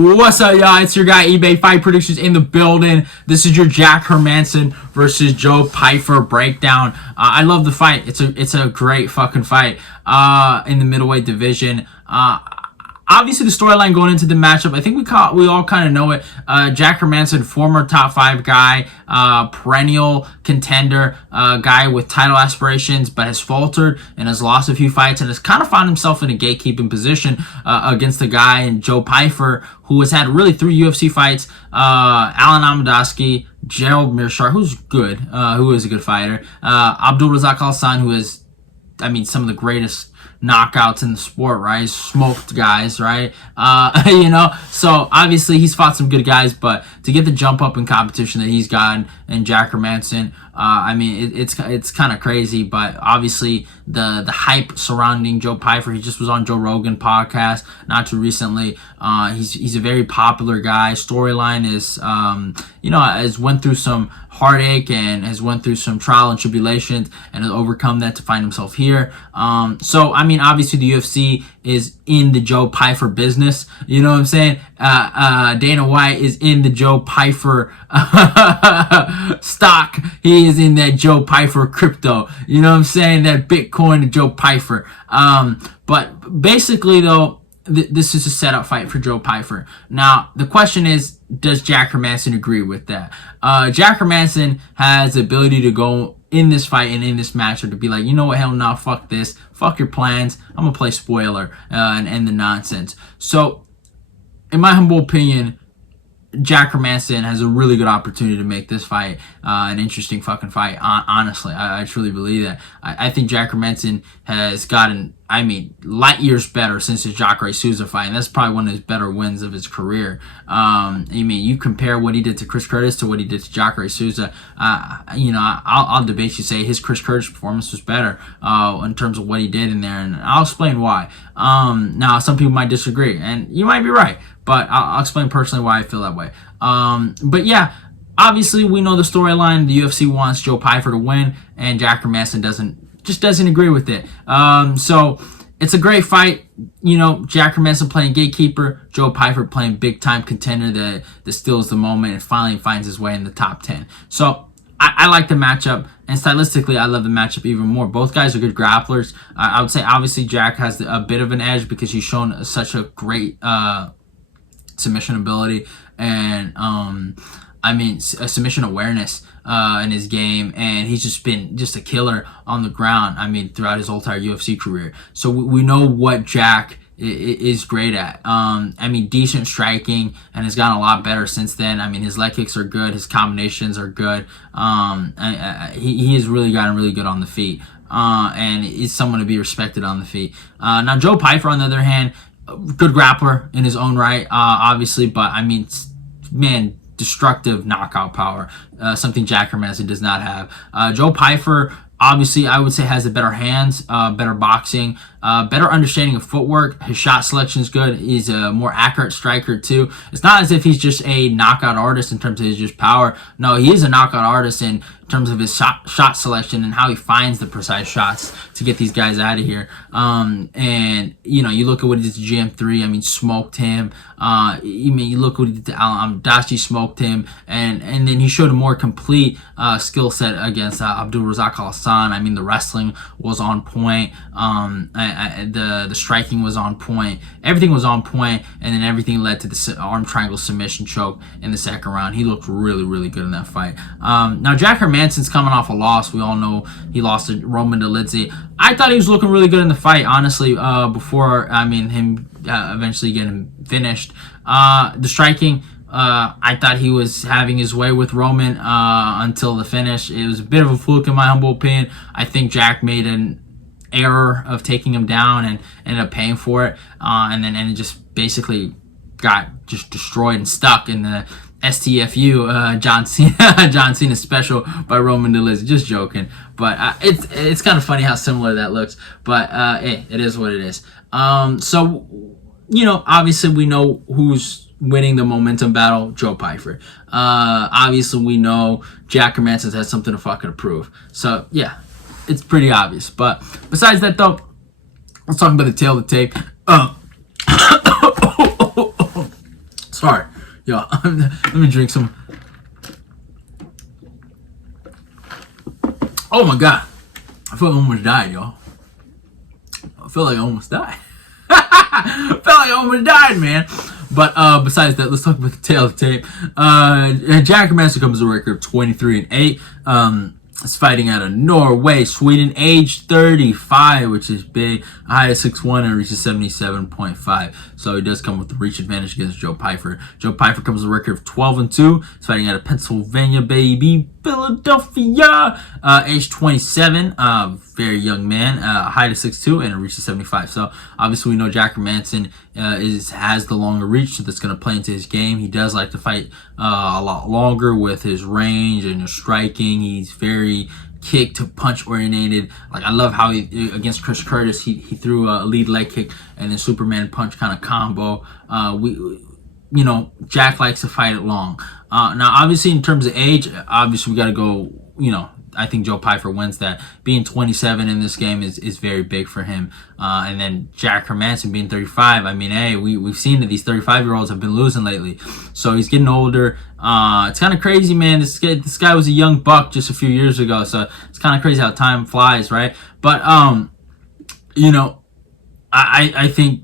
What's up, y'all? It's your guy eBay Fight Predictions in the building. This is your Jack Hermansson versus Joe Pyfer breakdown. I love the fight. It's a great fucking fight in the middleweight division. Obviously, the storyline going into the matchup, I think we all kind of know it. Jack Hermansson, former top 5 guy, perennial contender, guy with title aspirations, but has faltered and has lost a few fights and has kind of found himself in a gatekeeping position against the guy in Joe Pyfer, who has had really 3 UFC fights. Alan Amadaski, Gerald Mearshart, who's good, who is a good fighter. Abdulrazak Al-San, who is, some of the greatest knockouts in the sport, right? He's smoked guys, right? So obviously he's fought some good guys, but to get the jump up in competition that he's gotten in Jack Hermansson, it's kind of crazy. But obviously the hype surrounding Joe Pyfer, he just was on Joe Rogan podcast not too recently. He's a very popular guy. Storyline is has went through some heartache and has went through some trial and tribulations and has overcome that to find himself here. Obviously the UFC is in the Joe Pyfer business. You know what I'm saying? Dana White is in the Joe Pyfer stock. He is in that Joe Pyfer crypto. You know what I'm saying? That Bitcoin to Joe Pyfer. But basically, though, this is a setup fight for Joe Pyfer. Now, the question is, does Jack Hermansson agree with that? Jack Hermansson has the ability to go in this fight and in this matchup to be like, you know what, hell no, fuck this. Fuck your plans. I'm going to play spoiler and end the nonsense. So, in my humble opinion, Jack Hermansson has a really good opportunity to make this fight an interesting fucking fight. Honestly, I truly believe that. I think Jack Hermansson has gotten, light years better since his Jacare Souza fight, and that's probably one of his better wins of his career. You compare what he did to Chris Curtis to what he did to Jacare Souza. I'll debate you, say his Chris Curtis performance was better in terms of what he did in there, and I'll explain why. Now, some people might disagree, and you might be right, but I'll explain personally why I feel that way. But yeah, obviously we know the storyline. The UFC wants Joe Pyfer to win, and Jack Hermansson doesn't agree with it. So it's a great fight. Jack Hermansson playing gatekeeper, Joe Pyfer playing big time contender that steals the moment and finally finds his way in the top 10. So I like the matchup, and stylistically I love the matchup even more. Both guys are good grapplers. I would say obviously Jack has a bit of an edge because he's shown such a great submission ability and a submission awareness in his game, and he's just been a killer on the ground throughout his whole entire UFC career. So we know what Jack is great at. Decent striking, and has gotten a lot better since then. His leg kicks are good, his combinations are good. He has really gotten really good on the feet, and is someone to be respected on the feet. Now Joe Pyfer, on the other hand, good grappler in his own right, obviously, but destructive knockout power, something Jack Hermansson does not have. Joe Pyfer, obviously, I would say has the better hands, better boxing, better understanding of footwork. His shot selection is good. He's a more accurate striker too. It's not as if he's just a knockout artist in terms of his just power. No, he is a knockout artist in terms of his shot selection and how he finds the precise shots to get these guys out of here. You look at what he did to GM3. Smoked him. You look what he did to Alan Amadaski, smoked him, and then he showed a more complete skill set against Abdulrazak Al-San. The wrestling was on point. The striking was on point. Everything was on point, and then everything led to the arm triangle submission choke in the second round. He looked really, really good in that fight. Now, Jack Hermansson's coming off a loss. We all know he lost to Roman Dolidze. I thought he was looking really good in the fight, honestly, before him eventually getting finished. The striking, I thought he was having his way with Roman until the finish. It was a bit of a fluke in my humble opinion. I think Jack made an error of taking him down and ended up paying for it, and it just basically got just destroyed and stuck in the STFU John Cena special by Roman Dolidze. Just joking, but it's kind of funny how similar that looks, but it is what it is. So obviously we know who's winning the momentum battle, Joe Pyfer. Obviously we know Jack Hermansson has something to fucking prove. So yeah, it's pretty obvious. But besides that, though, let's talk about the tail of the tape. Yo, let me drink some. Oh my god. I feel like I almost died, y'all. I feel like I almost died. I felt like I almost died, man. But besides that, let's talk about the tail of the tape. Jack Hermansson comes with a record of 23-8. Is fighting out of Norway, Sweden, age 35, which is big. A height of 6'1" and reaches 77.5. So he does come with the reach advantage against Joe Pyfer. Joe Pyfer comes with a record of 12-2. He's fighting out of Pennsylvania, baby. Philadelphia, age 27, very young man, height of 6'2" and a reach of 75. So obviously we know Jack Hermansson has the longer reach, so that's going to play into his game. He does like to fight a lot longer with his range and his striking. He's very kick to punch orientated. Like, I love how he against Chris Curtis he threw a lead leg kick and then Superman punch kind of combo. Jack likes to fight it long. Now, obviously, in terms of age, obviously we got to go. I think Joe Pyfer wins that. Being 27 in this game is very big for him. And then Jack Hermansson being 35. I mean, hey, we've seen that these 35-year-olds have been losing lately. So he's getting older. It's kind of crazy, man. This guy was a young buck just a few years ago. So it's kind of crazy how time flies, right? But I think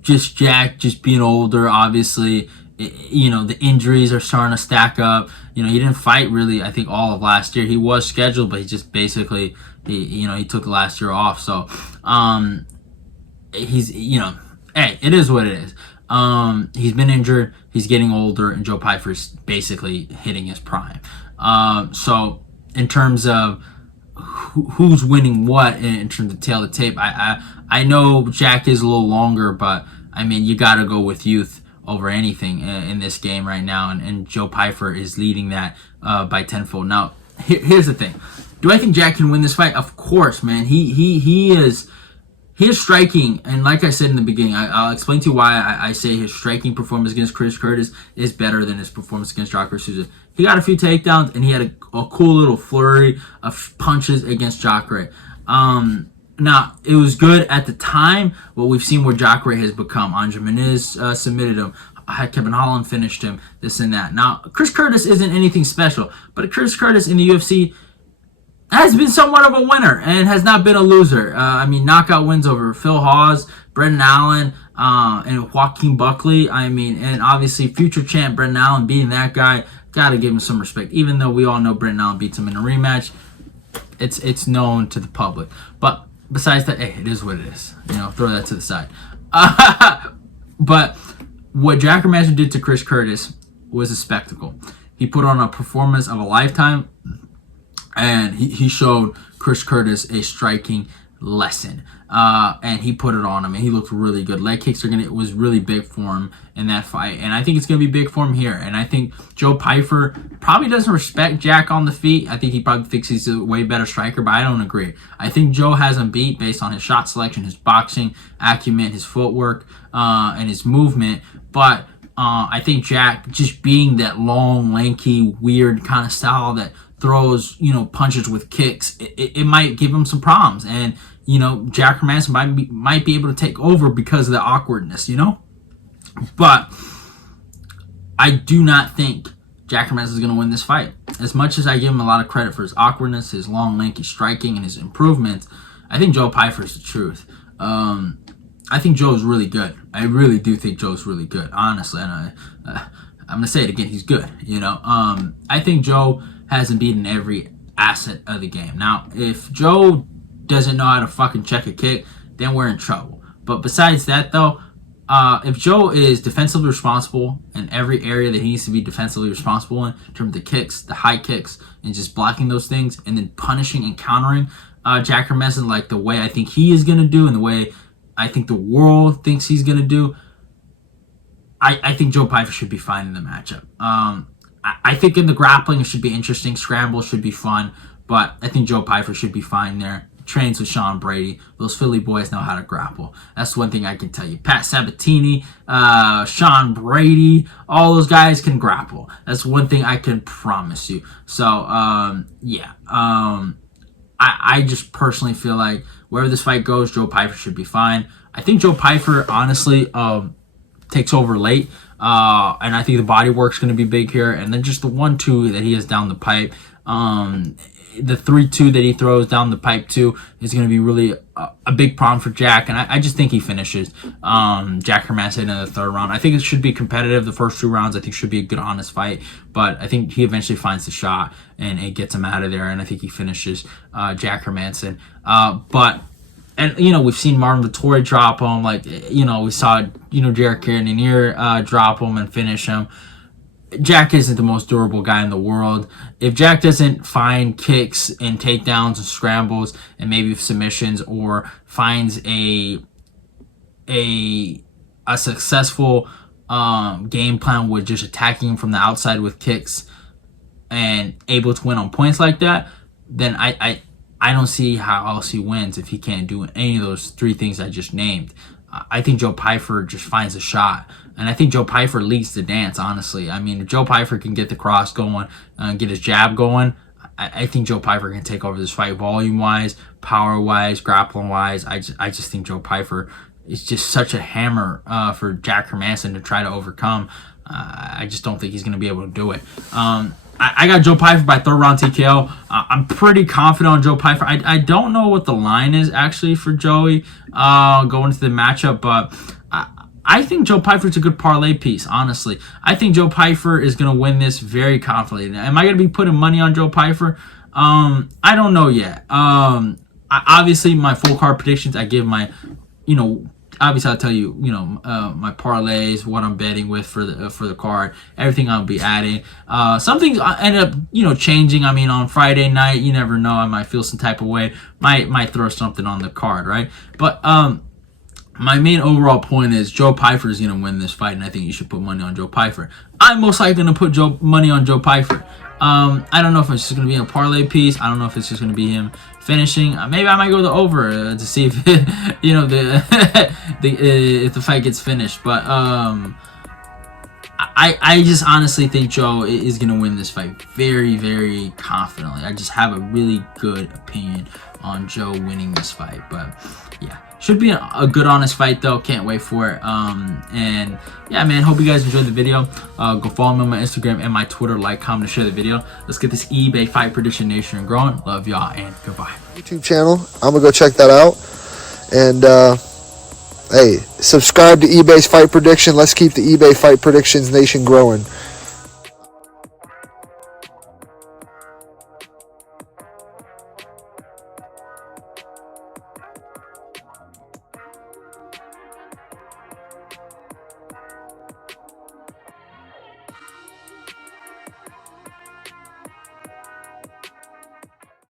just Jack just being older, obviously. The injuries are starting to stack up. He didn't fight really, I think, all of last year. He was scheduled, but he just basically, he took last year off. So, he's, hey, it is what it is. He's been injured, he's getting older, and Joe Pyfer's basically hitting his prime. So, in terms of who's winning what in terms of tail of the tape, I know Jack is a little longer, but, I mean, you got to go with youth over anything in this game right now, and Joe Pyfer is leading that by tenfold. Now, here's the thing: do I think Jack can win this fight? Of course, man. He is striking, and like I said in the beginning, I'll explain to you why I say his striking performance against Chris Curtis is better than his performance against Jacare Souza. He got a few takedowns, and he had a cool little flurry of punches against Jacare. Now, it was good at the time, but we've seen where Jacare has become. Andre Muniz submitted him. Kevin Holland finished him, this and that. Now, Chris Curtis isn't anything special, but Chris Curtis in the UFC has been somewhat of a winner and has not been a loser. Knockout wins over Phil Hawes, Brendan Allen, and Joaquin Buckley. And obviously future champ Brendan Allen beating that guy, gotta give him some respect. Even though we all know Brendan Allen beats him in a rematch, it's known to the public. But besides that, hey, it is what it is. Throw that to the side. But what Jack Hermansson did to Chris Curtis was a spectacle. He put on a performance of a lifetime, and he showed Chris Curtis a striking lesson. And he put it on him, and he looked really good. Leg kicks was really big for him in that fight, and I think it's gonna be big for him here. And I think Joe Pyfer probably doesn't respect Jack on the feet. I think he probably thinks he's a way better striker, but I don't agree. I think Joe has him beat based on his shot selection, his boxing acumen, his footwork, and his movement. But I think Jack, just being that long, lanky, weird kind of style that throws, punches with kicks, it might give him some problems. And Jack Hermansson might be able to take over because of the awkwardness, But I do not think Jack Hermansson is going to win this fight. As much as I give him a lot of credit for his awkwardness, his long, lanky striking, and his improvements, I think Joe Pyfer is the truth. I think Joe's really good. I really do think Joe's really good, honestly. And I'm going to say it again, he's good, I think Joe has him beaten every asset of the game. Now, if Joe doesn't know how to fucking check a kick, then we're in trouble. But besides that, though, if Joe is defensively responsible in every area that he needs to be defensively responsible in terms of the kicks, the high kicks, and just blocking those things, and then punishing and countering Jack Hermansson like the way I think he is going to do and the way I think the world thinks he's going to do, I think Joe Pyfer should be fine in the matchup. I think in the grappling it should be interesting. Scramble should be fun, but I think Joe Pyfer should be fine there. Trains with Sean Brady. Those Philly boys know how to grapple. That's one thing I can tell you. Pat Sabatini, Sean Brady, all those guys can grapple. That's one thing I can promise you. So, I just personally feel like wherever this fight goes, Joe Pyfer should be fine. I think Joe Pyfer, honestly, takes over late. And I think the body work's going to be big here. And then just the 1-2 that he has down the pipe. The 3-2 that he throws down the pipe too is going to be really a big problem for Jack, and I just think he finishes Jack Hermansson in the 3rd round. I think it should be competitive. The first 2 rounds I think should be a good, honest fight, but I think he eventually finds the shot and it gets him out of there, and I think he finishes Jack Hermansson. And we've seen Martin Vettori drop him, we saw Jared Cannonier drop him and finish him. Jack isn't the most durable guy in the world. If Jack doesn't find kicks and takedowns and scrambles and maybe submissions, or finds a successful game plan with just attacking him from the outside with kicks and able to win on points like that, then I don't see how else he wins if he can't do any of those 3 things I just named. I think Joe Pyfer just finds a shot. And I think Joe Pyfer leads the dance, honestly. I mean, if Joe Pyfer can get the cross going, get his jab going, I think Joe Pyfer can take over this fight volume-wise, power-wise, grappling-wise. I just think Joe Pyfer is just such a hammer for Jack Hermansson to try to overcome. I just don't think he's going to be able to do it. I got Joe Pyfer by 3rd round TKO. I'm pretty confident on Joe Pyfer. I don't know what the line is actually for Joey going into the matchup, but I think Joe Pyfer is a good parlay piece, honestly. I think Joe Pyfer is going to win this very confidently. Am I going to be putting money on Joe Pyfer? I don't know yet. Obviously, my full card predictions, I give my, obviously I'll tell you, my parlays, what I'm betting with for the card, everything I'll be adding. Some things end up, changing. I mean, on Friday night, you never know. I might feel some type of way. Might throw something on the card, right? But my main overall point is Joe Pyfer is going to win this fight, and I think you should put money on Joe Pyfer. I'm most likely going to put money on Joe Pyfer. I don't know if it's just going to be a parlay piece. I don't know if it's just going to be him finishing. Maybe I might go the over to see if if the fight gets finished. But I just honestly think Joe is going to win this fight very, very confidently. I just have a really good opinion on Joe winning this fight. But yeah, should be a good, honest fight though. Can't wait for it. And yeah, man, hope you guys enjoyed the video. Go follow me on my Instagram and my Twitter, like, comment, and share the video. Let's get this eBay Fight Prediction Nation growing. Love y'all, and goodbye. YouTube channel, I'm gonna go check that out. And hey, subscribe to eBay's Fight Prediction. Let's keep the eBay Fight Predictions Nation growing.